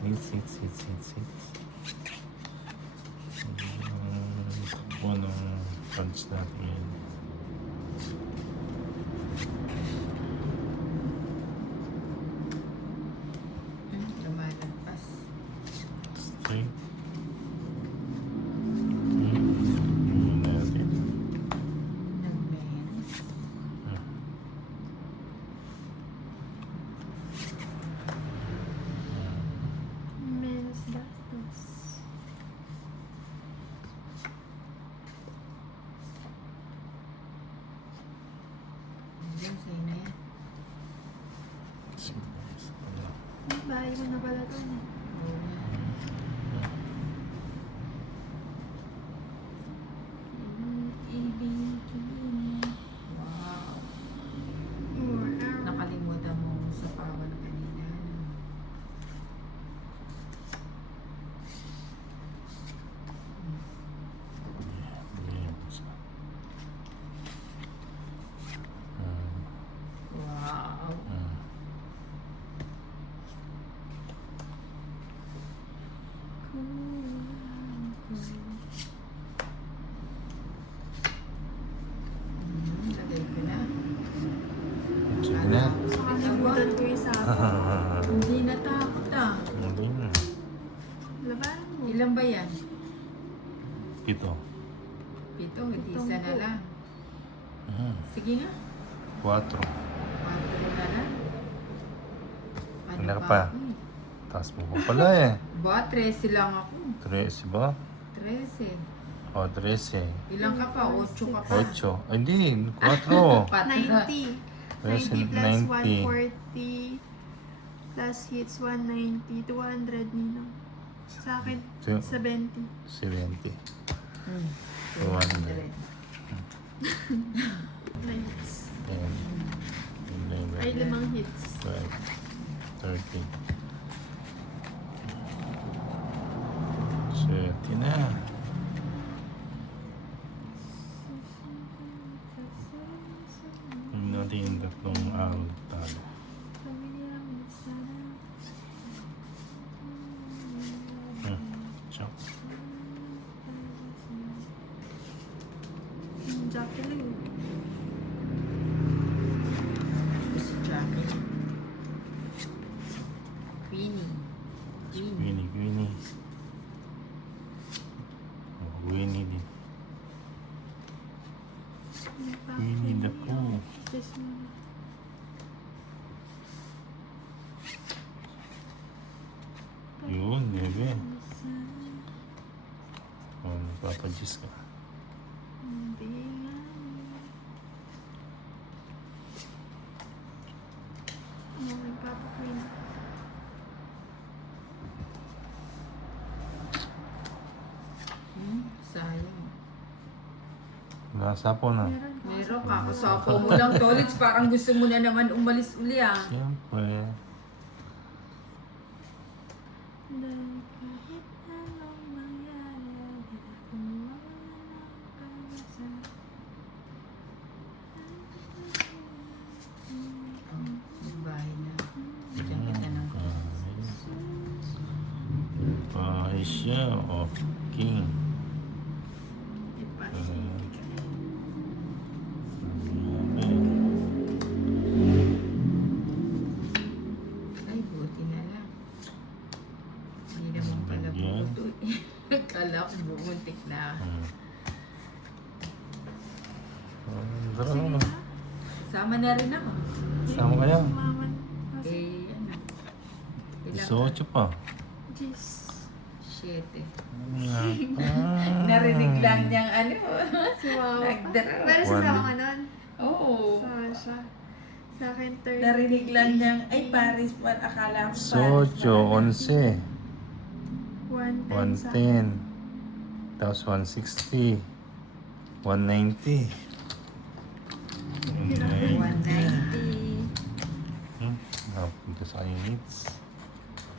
Hits. Takbo ng punch natin yun. Lumalagpas. Straight. Yun natin. Nag-menos. Menos bastos. Ayun, sa'yo na yan. Bahay mo na pala to. Oo nga. Wow. Nakalimutan mo sa pawan kanina. Wow. Lagay ko na. Sige na. Nakalimutan ko yung sapo. Hindi natakot ah. Hindi na. Laban mo. Ilan ba yan? Pito. Pito, hindi isa na lang. Sige nga. 4. Quatro na lang. Wala ka ba pa. ako eh? Taas mo pa pala eh. Ba, 13 lang ako. 13 ba? 13. O, 13. Ilan ka pa? 8 ka pa. 8. Ay, hindi. 4. 90. 90 plus 90. 140 plus hits 190. 200 ninong. Sa akin, 70. 70. 200. Hits. 10. 11. Ay, 5 hits. 12. 13. 30 na. Hindi natin yung tatlong araw talo. Chop. Jacqueline. Si Jackie. Queenie. Queenie. Oh, Queenie din. Queenie the Pooh. Just muna. Yun, bebe. Oh, nagpapadjust ka. Hindi nga. Nagpapaqueen. Sayang. Nasa po na. Meron ka. Kasapo mo lang, Tolits. Parang gusto mo na naman umalis uli ah. Siyempre. Dahil kahit anong mangyari, di ako mawawala ng pag-asa. Yung bahay na. Diyan kita ng Bahay siya. O, king. Ay, buti na lang. Hindi naman pala Yan. buto. Kala ko bumuntik na. Drama. Sama na rin ako. Sama kayo. Maman. Eh, ano? Ilang 18 pa. Jeez. 7. Ah. Narinig lang niyang ano. Si Wawa. Nagdara. Pero sa One. sama ka nun? Oo. Sasha. Sa akin, 30. Narinig lang niyang, ay Paris pa, akala ko Paris. Socho, 11. 110. 110. Tapos 160. 190. 190. Napunta sa kanyang hits.